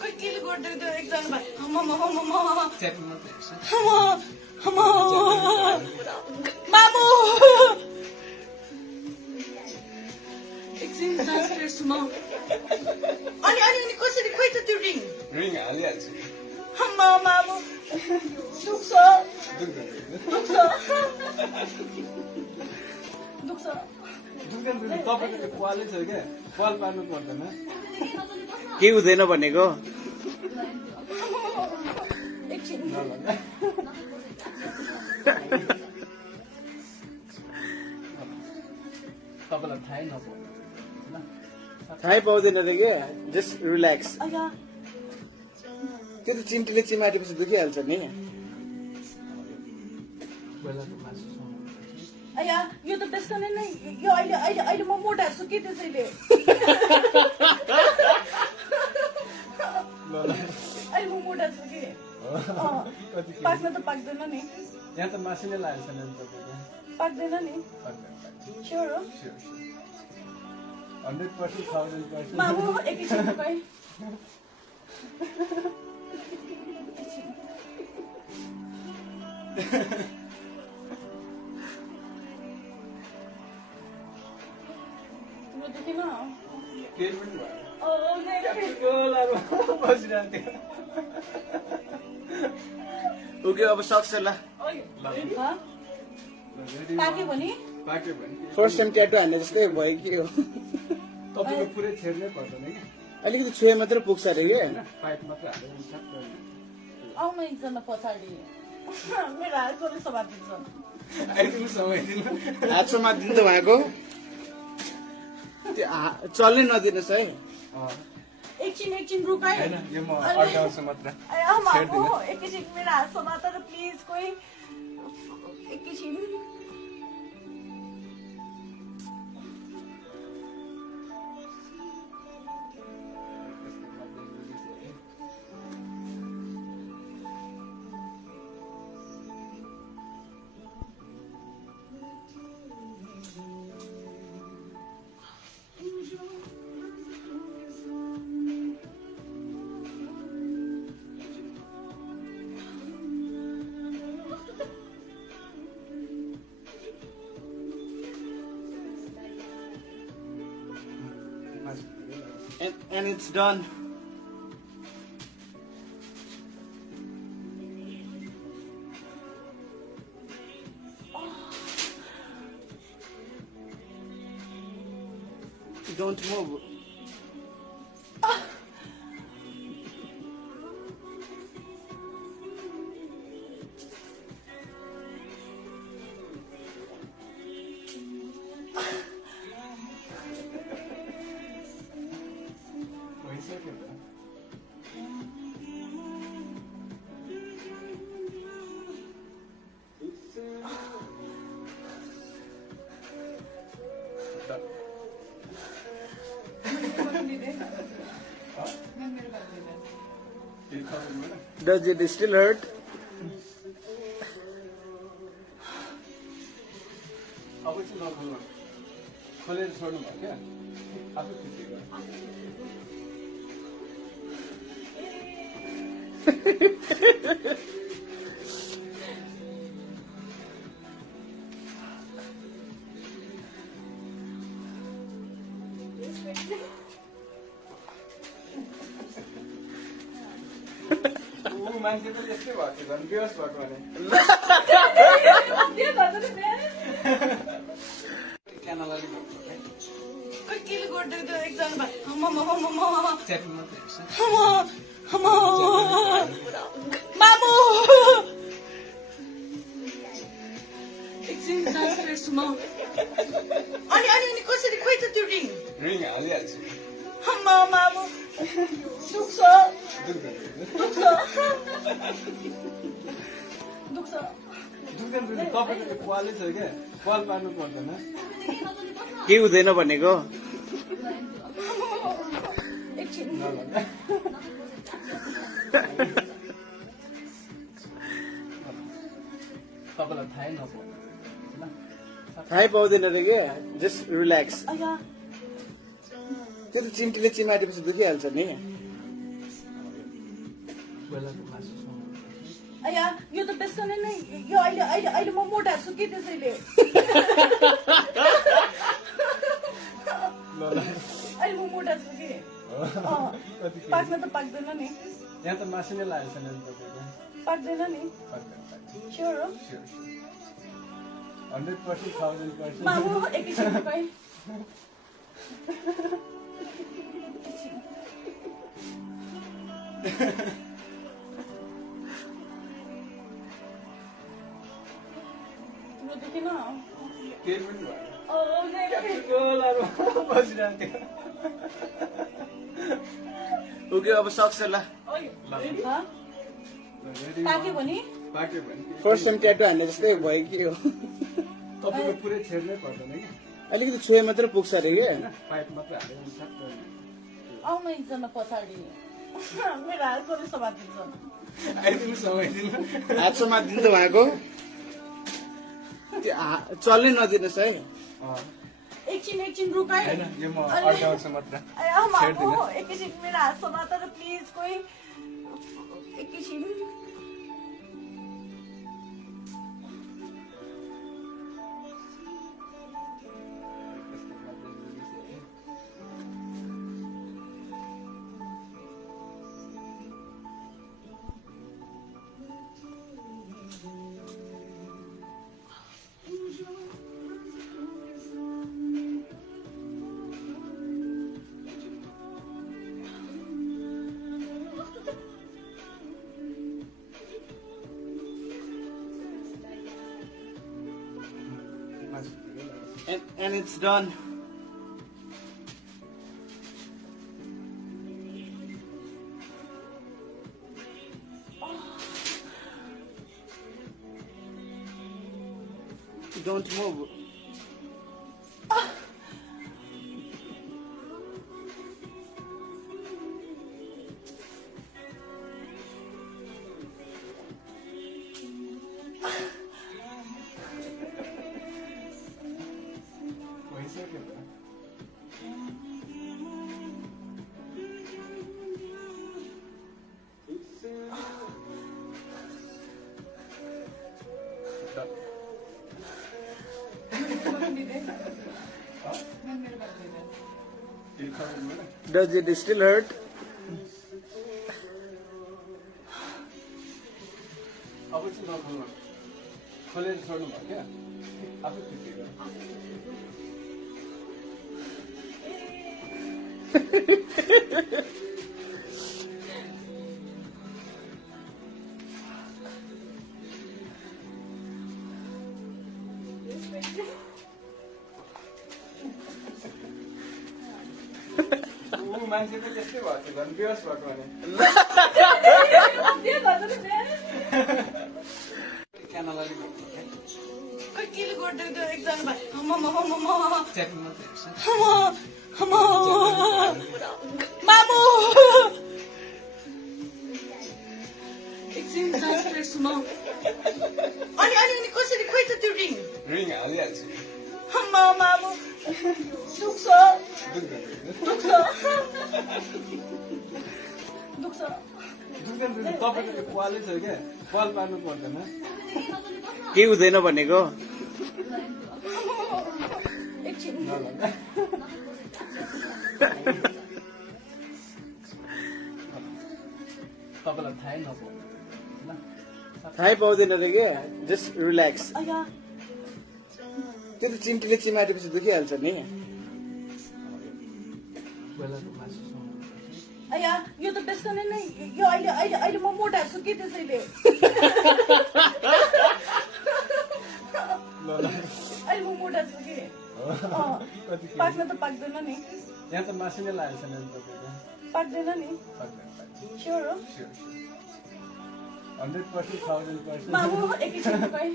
Quickly go to the exam. Mama. Mamu. Exam transfers mom. Ani कसरी खोइ त त्यो रिङ हालिहाल्छु मामु दुख्छ दुख्दैन तपाईँको पालै छ क्या पाल पार्नु पर्दैन के हुँदैन भनेको तपाईँलाई थाहै नपाउ थाहै पाउँदैन रे के जस्ट रिल्याक्स त्यो त चिम्टीले चिमाटेपछि दुखिहाल्छ नि अया यो त बेस्कने नै यो अहिले म मोटा छु के त्यसैले अहिले म मोटा छु के पाक्न त पाक्दैन नि यहाँ त मासु नै लागेको छैन तपाईँको पाक्दैन नि स्योर हो 100% 1000% मामु एकैछिन खै तिम्रो देखेन केही पनि भयो ओके अब सक्छ ल पाक्यो भने फर्स्ट टाइम ट्याटु हान्ने जस्तै भयो के हो तपाईँको पुरै छेड्नै पर्दैन कि अलिकति छुए मात्र पुग्छ अरे के पाइप मात्रै हालेर सक्छ आउन एकजना पछाडि मेरो हातले समातिन्छ आइदिनु समय दिनु हात समातिनु त उहाँको त्यो चल्नै नदिनुहोस् है एकछिन रुकाइ हैन यो म अड्काउँछु मात्र एकैछिन मेरो हात समातेर प्लिज कोही एकैछिन and it's done. Don't move. Does it still hurt? अब चाहिँ नखोल्नु खोलेर छोड्नु भयो क्या आफै फिटिङ मान्छे पनि यस्तै भएको थियो झन् बेहोस भएको भने Quickly go to the exam. Mama. Chatting मात्रै हेर्छ Mamu. Exam transfers mom. अनि कसरी खोइ त त्यो रिङ हालिहाल्छु मामु दुख्छ दुख्दैन तपाईँको पालै छ क्या पाल पार्नु पर्दैन के हुँदैन भनेको एकछिन तपाईँलाई थाहै नपाउ थाहै पाउँदैन रे के जस्ट रिल्याक्स त्यो त चिम्टीले चिमाटेपछि दुखिहाल्छ नि। कोइलाको मासुसँग अया यो त बेसन नै यो अहिले अहिले अहिले म मोटा छु कि त्यसैले अहिले म मोटा छु कि पाक्न त पाक्दैन नि। यहाँ त मासु नै लागेको छैन नि तपाईँको। पाक्दैन नि। स्योर हो 100% 1000%। मामु एकैछिन तपाईँ तिम्रो देखेन केही पनि भएन। बसिरहेको थियो। ओके अब सक्छ ल। पाक्यो भने पाक्यो भने फर्स्ट टाइम ट्याटु हान्ने जस्तै भयो कि हो। तपाईँको पुरै छेड्नै पर्दैन कि अलिकति छोए मात्र पुग्छ अरे कि। पाइप मात्रै हालेर हुन्छ। आउनु एकजना पछाडि मेरो हात कसले समातिन्छ आइदिनु समाइदिनु। हात समातिदिनु त उहाँको चल्नै नदिनुहोस् है। एकछिन एकछिन रुकाइ होइन यो म अड्काउँछु मात्र। एकैछिन मेरो हात समातेर प्लिज कोही एकैछिन। And it's done. Don't move. Does it still hurt? अब चाहिँ नखोल्नु। खोलेर छोड्नु भयो क्या आफै फिटिएर। मान्छे पनि त्यस्तै भएको थियो झन् बेहोस भएको भने। क्यानालाले खोइ केले गरिदिएको त्यो एकजना भाइ च्याटिङ मात्रै हेर्छ। मामु एकछिन सास फेर्छु म। अनि अनि अनि कसरी खोइ त त्यो रिङ रिङ हालिहाल्छु। मामु दुख्छ दुख्छ दुख्छ। दुख्दैन तपाईँको त्यो पालै छ क्या पाल पार्नु पर्दैन। केही हुँदैन भनेको। एकछिन तपाईँलाई थाहै नपाउ थाहै पाउँदैन अरे कि जस्ट रिल्याक्स। अया त्यो त चिम्टीले चिमाटेपछि दुखिहाल्छ नि। कोइलाको मासुसँग अया यो त बेसन नै यो अहिले अहिले अहिले म मोटा छु कि त्यसैले अहिले म मोटा छु कि पाक्न त पाक्दैन नि। यहाँ त मासु नै लागेको छैन नि तपाईँको। पाक्दैन नि। स्योर हो 100% 1000%। मामु एकैछिन तपाईँ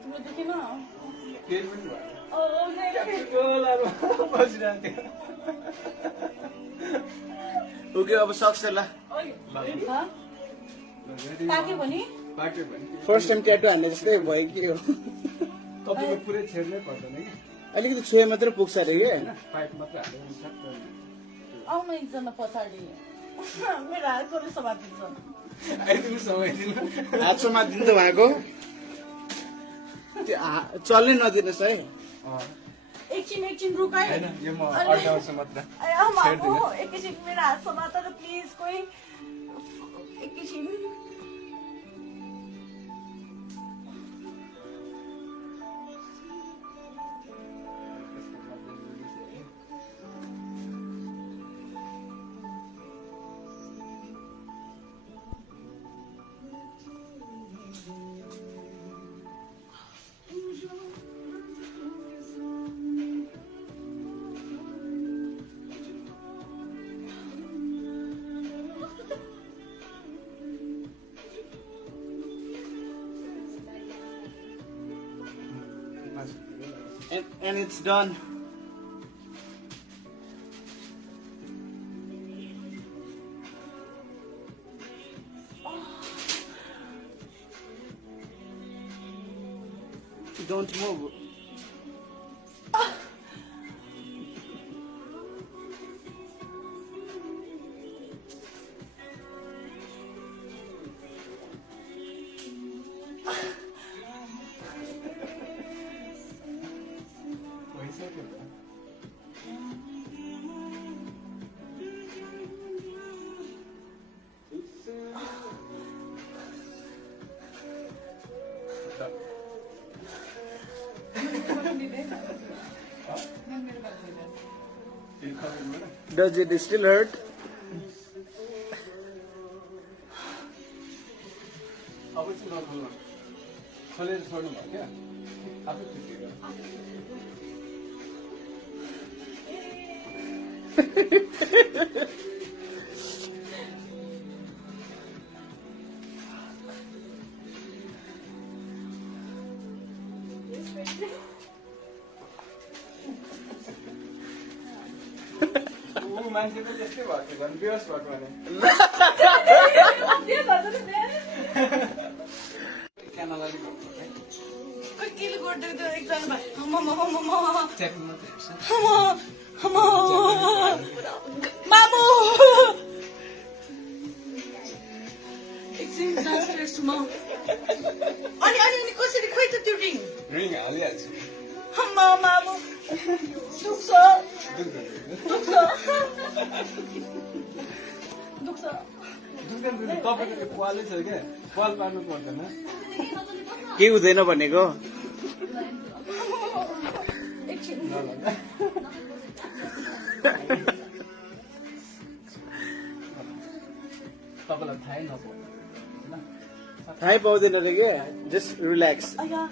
तिम्रो देखेन केही पनि भएन। बसिरहेको थियो। ओके अब सक्छ ल। हाँ पाक्यो भने पाक्यो भने फर्स्ट टाइम ट्याटु हान्ने जस्तै भयो कि हो तपाईँको पुरै छेड्नै पर्दैन कि अलिकति छुए मात्रै पुग्छ अरे कि होइन पाइप मात्रै हालेर हुन्छ आउनु एकजना पछाडि मेरो हात कसले समातिन्छ आइदिनु समाइदिनु हात समातिदिनु त उहाँको त्यो चल्नै नदिनुहोस् है एकछिन रुकाइ होइन यो म अड्डाउँछु मात्र एकैछिन मेरो हात समात र प्लिज कोही एकैछिन and it's done. Don't move. Does it still hurt? अब चाहिँ नखोल्नु खोलेर छोड्नु भयो क्या आफै छुट्टियो मान्छे त त्यस्तै भएको झन् बेहोस भएको भने क्यानालाई केले गरिदिएको एकजना च्यापिङ मात्रै हेर्छ मामु एकछिन सास फेर्छु म अनि कसरी खोइ त त्यो रिङ रिङ हालिहाल्छु मामु दुख्छ दुख्दैन तपाईँको त्यो पालै छ क्या पाल पार्नु पर्दैन के हुँदैन भनेको तपाईँलाई थाहै नपाउ थाहै पाउँदैन रे के जस्ट रिल्याक्स अया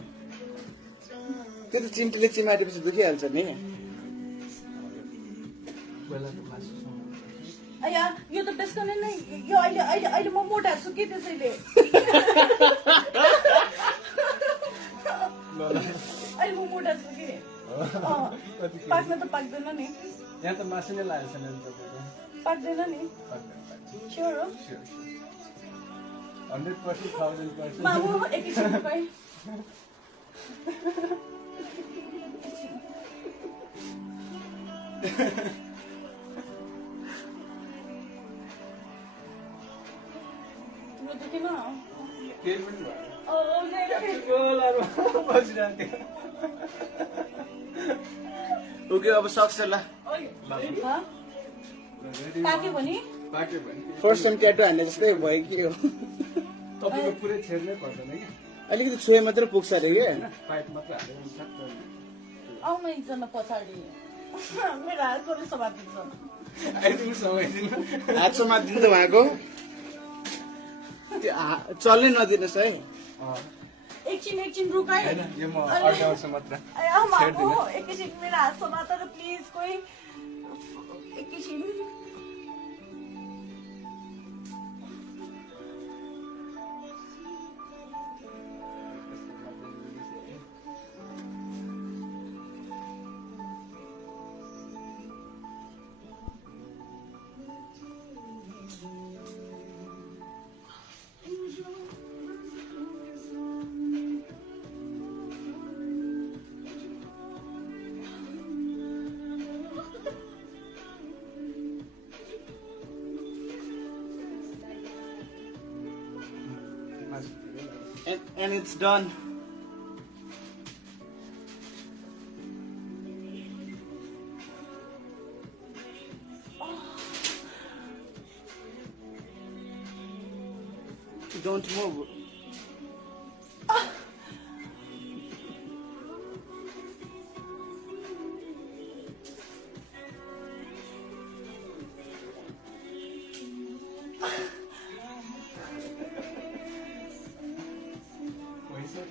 त्यो त चिम्टीले चिमाटेपछि दुखिहाल्छ नि बेलाको मासुसँग अया यो त बेसकने नै यो अहिले अहिले अहिले म मोटा छु के त्यसैले अहिले म मोटा छु कि पाक्न त पाक्दैन नि यहाँ त मासु नै लागेको छैन नि तपाईँको पाक्दैन नि स्योर हो 100% मामु एकैछिन रुकाइ तिम्रो दुखेन केही पनि भयो ओके अब सक्छ ल पाक्यो भने पाक्यो भने फर्स्ट टाइम ट्याटु हान्ने जस्तै भयो कि हो तपाईँको पुरै छेड्नै पर्दैन कि अलिकति छुए मात्रै पुग्छ अरे कि होइन पाइप मात्रै हालेर हुन्छ आउनु एकजना पछाडि मेरो हात कसले समातिन्छ आइदिनु समाइदिनु हात समातिदिनु त उहाँको त्यो चल्नै नदिनुहोस् है एकछिन रुकाइ होइन यो म अड्डाउँछु मात्र एकैछिन मेरो हात समात र प्लिज कोही एकैछिन and it's done. Don't move. वैसे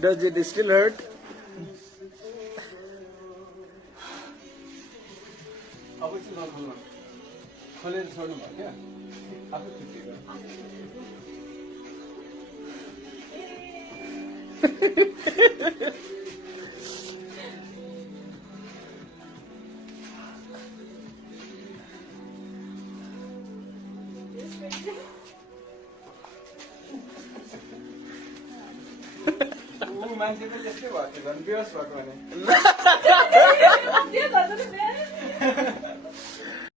Does it still hurt? अब चाहिँ नखोल्नु खोलेर छोड्नु भयो क्या आफै छुट्टिएको मान्छे पनि त्यस्तै भएको थियो झन् बेहोस भएको भने